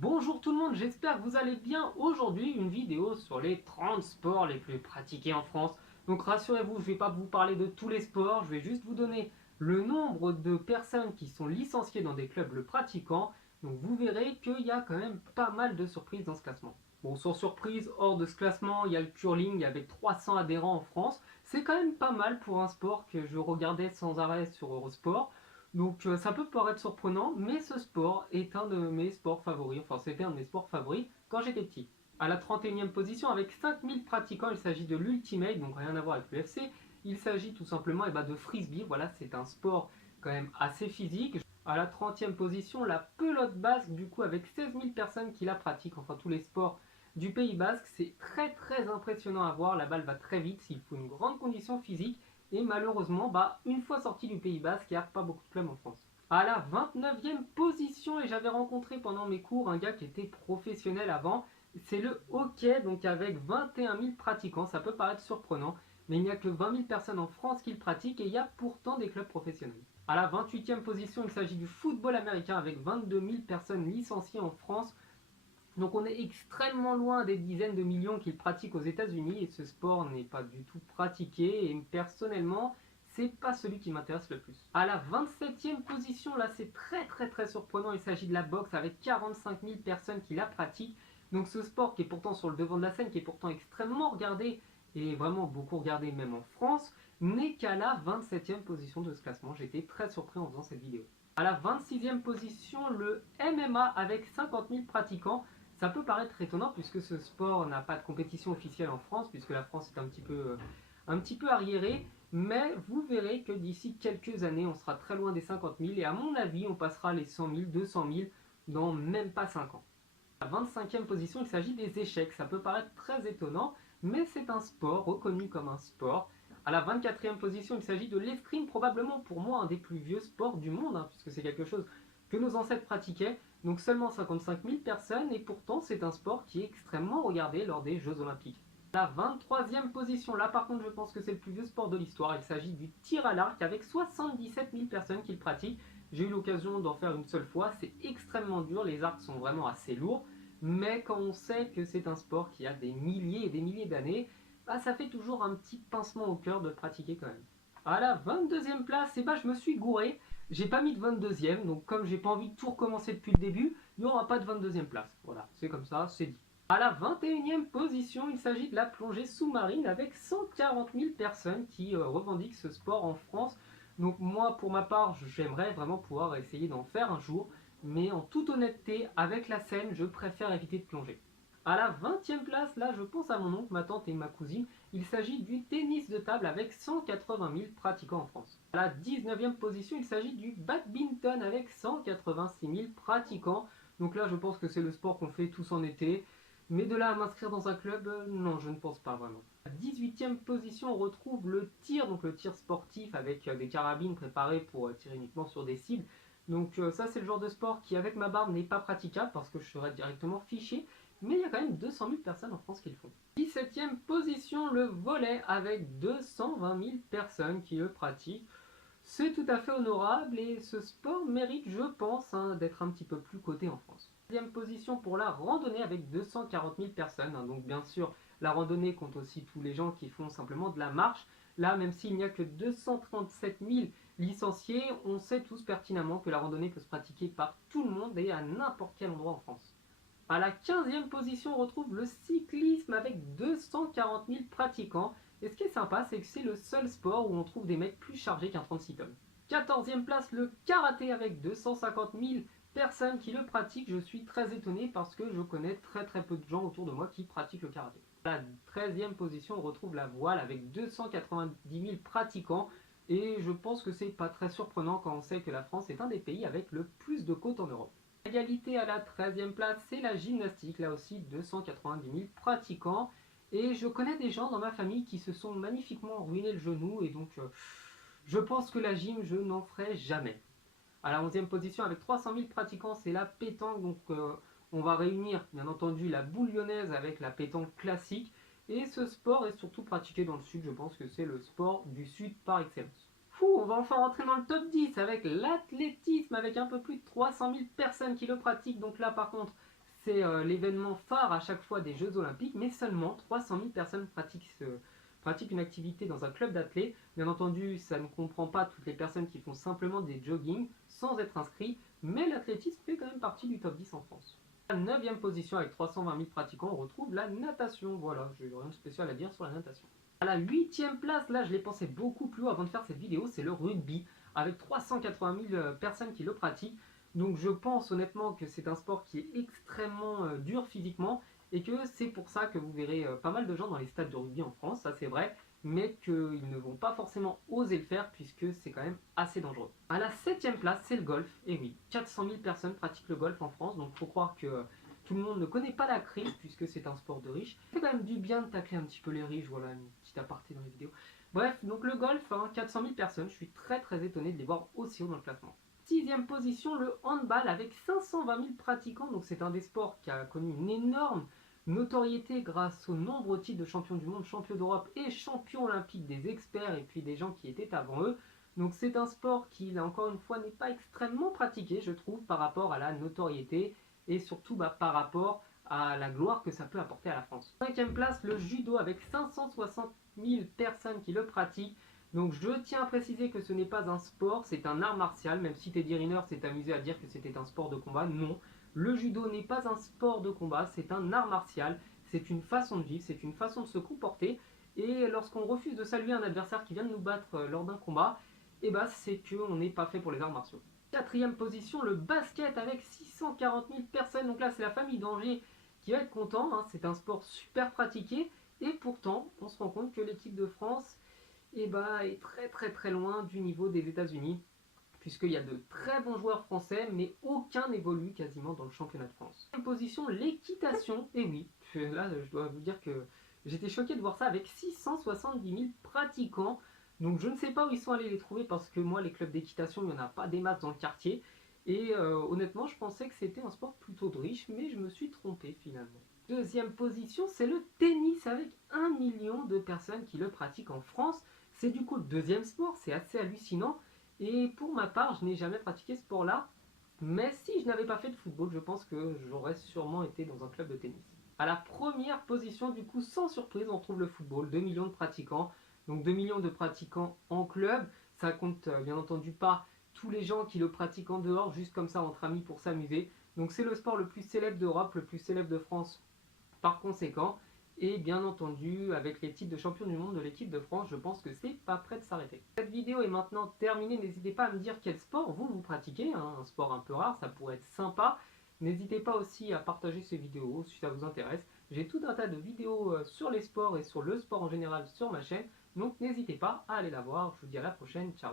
Bonjour tout le monde, j'espère que vous allez bien. Aujourd'hui, une vidéo sur les 30 sports les plus pratiqués en France. Donc rassurez-vous, je ne vais pas vous parler de tous les sports, je vais juste vous donner le nombre de personnes qui sont licenciées dans des clubs le pratiquant. Donc vous verrez qu'il y a quand même pas mal de surprises dans ce classement. Bon, sans surprise, hors de ce classement, il y a le curling avec 300 adhérents en France. C'est quand même pas mal pour un sport que je regardais sans arrêt sur Eurosport. Donc ça peut paraître surprenant, mais ce sport est un de mes sports favoris, enfin c'était un de mes sports favoris quand j'étais petit. À la 31e position, avec 5000 pratiquants, il s'agit de l'Ultimate, donc rien à voir avec l'UFC. Il s'agit tout simplement de frisbee, voilà, c'est un sport quand même assez physique. À la 30e position, la pelote basque, du coup avec 16 000 personnes qui la pratiquent, enfin tous les sports du Pays Basque, c'est très très impressionnant à voir, la balle va très vite, il faut une grande condition physique, et malheureusement, une fois sorti du Pays Basque, il n'y a pas beaucoup de clubs en France. À la 29e position, et j'avais rencontré pendant mes cours un gars qui était professionnel avant, c'est le hockey, donc avec 21 000 pratiquants, ça peut paraître surprenant, mais il n'y a que 20 000 personnes en France qui le pratiquent et il y a pourtant des clubs professionnels. À la 28e position, il s'agit du football américain avec 22 000 personnes licenciées en France. Donc on est extrêmement loin des dizaines de millions qui le pratiquent aux États-Unis et ce sport n'est pas du tout pratiqué et personnellement, c'est pas celui qui m'intéresse le plus. À la 27e position, là c'est très très très surprenant, il s'agit de la boxe avec 45 000 personnes qui la pratiquent. Donc ce sport qui est pourtant sur le devant de la scène, qui est pourtant extrêmement regardé et vraiment beaucoup regardé même en France, n'est qu'à la 27e position de ce classement. J'étais très surpris en faisant cette vidéo. À la 26e position, le MMA avec 50 000 pratiquants. Ça peut paraître étonnant puisque ce sport n'a pas de compétition officielle en France, puisque la France est un petit peu arriérée, mais vous verrez que d'ici quelques années, on sera très loin des 50 000 et à mon avis, on passera les 100 000, 200 000 dans même pas 5 ans. À la 25e position, il s'agit des échecs. Ça peut paraître très étonnant, mais c'est un sport reconnu comme un sport. À la 24e position, il s'agit de l'escrime, probablement pour moi un des plus vieux sports du monde, puisque c'est quelque chose que nos ancêtres pratiquaient. Donc seulement 55 000 personnes, et pourtant c'est un sport qui est extrêmement regardé lors des Jeux Olympiques. La 23e position, là par contre je pense que c'est le plus vieux sport de l'histoire, il s'agit du tir à l'arc avec 77 000 personnes qui le pratiquent. J'ai eu l'occasion d'en faire une seule fois, c'est extrêmement dur, les arcs sont vraiment assez lourds, mais quand on sait que c'est un sport qui a des milliers et des milliers d'années, ça fait toujours un petit pincement au cœur de le pratiquer quand même. À la 22e place, je me suis gouré, j'ai pas mis de 22e, donc comme j'ai pas envie de tout recommencer depuis le début, il n'y aura pas de 22e place. Voilà, c'est comme ça, c'est dit. À la 21e position, il s'agit de la plongée sous-marine avec 140 000 personnes qui revendiquent ce sport en France. Donc moi, pour ma part, j'aimerais vraiment pouvoir essayer d'en faire un jour, mais en toute honnêteté, avec la Seine, je préfère éviter de plonger. À la 20e place, là, je pense à mon oncle, ma tante et ma cousine. Il s'agit du tennis de table avec 180 000 pratiquants en France. À la 19e position, il s'agit du badminton avec 186 000 pratiquants. Donc là, je pense que c'est le sport qu'on fait tous en été. Mais de là à m'inscrire dans un club, non, je ne pense pas vraiment. À la 18e position, on retrouve le tir, donc le tir sportif avec des carabines préparées pour tirer uniquement sur des cibles. Donc ça, c'est le genre de sport qui, avec ma barbe, n'est pas praticable parce que je serais directement fiché. Mais il y a quand même 200 000 personnes en France qui le font. 17e position, le volley avec 220 000 personnes qui le pratiquent. C'est tout à fait honorable et ce sport mérite, je pense, d'être un petit peu plus coté en France. 10e position pour la randonnée avec 240 000 personnes. Donc bien sûr, la randonnée compte aussi tous les gens qui font simplement de la marche. Là, même s'il n'y a que 237 000 licenciés, on sait tous pertinemment que la randonnée peut se pratiquer par tout le monde et à n'importe quel endroit en France. À la 15e position, on retrouve le cyclisme avec 240 000 pratiquants. Et ce qui est sympa, c'est que c'est le seul sport où on trouve des mecs plus chargés qu'un 36 tonnes. 14e place, le karaté avec 250 000 personnes qui le pratiquent. Je suis très étonné parce que je connais très très peu de gens autour de moi qui pratiquent le karaté. À la 13e position, on retrouve la voile avec 290 000 pratiquants. Et je pense que c'est pas très surprenant quand on sait que la France est un des pays avec le plus de côtes en Europe. Égalité à la 13e place, c'est la gymnastique, là aussi 290 000 pratiquants. Et je connais des gens dans ma famille qui se sont magnifiquement ruinés le genou et donc je pense que la gym, je n'en ferai jamais. À la 11e position, avec 300 000 pratiquants, c'est la pétanque. Donc on va réunir bien entendu la boule lyonnaise avec la pétanque classique. Et ce sport est surtout pratiqué dans le sud, je pense que c'est le sport du sud par excellence. On va enfin rentrer dans le top 10 avec l'athlétisme avec un peu plus de 300 000 personnes qui le pratiquent. Donc là par contre, c'est l'événement phare à chaque fois des Jeux Olympiques, mais seulement 300 000 personnes pratiquent une activité dans un club d'athlètes. Bien entendu, ça ne comprend pas toutes les personnes qui font simplement des jogging sans être inscrits, mais l'athlétisme fait quand même partie du top 10 en France. À la 9e position avec 320 000 pratiquants, on retrouve la natation. Voilà, je n'ai rien de spécial à dire sur la natation. À la 8e place, là je l'ai pensé beaucoup plus haut avant de faire cette vidéo, c'est le rugby, avec 380 000 personnes qui le pratiquent. Donc je pense honnêtement que c'est un sport qui est extrêmement dur physiquement, et que c'est pour ça que vous verrez pas mal de gens dans les stades de rugby en France, ça c'est vrai, mais qu'ils ne vont pas forcément oser le faire puisque c'est quand même assez dangereux. À la 7e place, c'est le golf, et oui, 400 000 personnes pratiquent le golf en France, donc il faut croire que tout le monde ne connaît pas la crise puisque c'est un sport de riches. C'est quand même du bien de tacler un petit peu les riches, voilà, une petite aparté dans les vidéos. Bref, donc le golf, 400 000 personnes, je suis très étonné de les voir aussi haut dans le classement. 6e position, le handball avec 520 000 pratiquants, donc c'est un des sports qui a connu une énorme notoriété grâce aux nombreux titres de champion du monde, champion d'Europe et champion olympique des experts et puis des gens qui étaient avant eux. Donc c'est un sport qui, là encore une fois, n'est pas extrêmement pratiqué, je trouve, par rapport à la notoriété et surtout par rapport à la gloire que ça peut apporter à la France. 5e place, le judo avec 560 000 personnes qui le pratiquent. Donc je tiens à préciser que ce n'est pas un sport, c'est un art martial, même si Teddy Riner s'est amusé à dire que c'était un sport de combat, non. Le judo n'est pas un sport de combat, c'est un art martial, c'est une façon de vivre, c'est une façon de se comporter, et lorsqu'on refuse de saluer un adversaire qui vient de nous battre lors d'un combat, c'est qu'on n'est pas fait pour les arts martiaux. 4e position, le basket avec 640 000 personnes, donc là c'est la famille d'Angers qui va être content, c'est un sport super pratiqué, et pourtant on se rend compte que l'équipe de France est très loin du niveau des États-Unis, puisqu'il y a de très bons joueurs français, mais aucun n'évolue quasiment dans le championnat de France. En position, l'équitation, et oui, là je dois vous dire que j'étais choqué de voir ça avec 670 000 pratiquants. Donc je ne sais pas où ils sont allés les trouver, parce que moi les clubs d'équitation, il n'y en a pas des masses dans le quartier. Et honnêtement, je pensais que c'était un sport plutôt de riche, mais je me suis trompé finalement. 2e position, c'est le tennis avec 1 million de personnes qui le pratiquent en France. C'est du coup le 2e sport, c'est assez hallucinant. Et pour ma part, je n'ai jamais pratiqué ce sport-là, mais si je n'avais pas fait de football, je pense que j'aurais sûrement été dans un club de tennis. À la 1re position, du coup, sans surprise, on trouve le football, 2 millions de pratiquants. Donc 2 millions de pratiquants en club, ça compte bien entendu pas tous les gens qui le pratiquent en dehors, juste comme ça entre amis pour s'amuser. Donc c'est le sport le plus célèbre d'Europe, le plus célèbre de France par conséquent. Et bien entendu, avec les titres de champion du monde de l'équipe de France, je pense que c'est pas prêt de s'arrêter. Cette vidéo est maintenant terminée. N'hésitez pas à me dire quel sport vous pratiquez, un sport un peu rare, ça pourrait être sympa. N'hésitez pas aussi à partager ces vidéos si ça vous intéresse. J'ai tout un tas de vidéos sur les sports et sur le sport en général sur ma chaîne, donc n'hésitez pas à aller la voir. Je vous dis à la prochaine, ciao.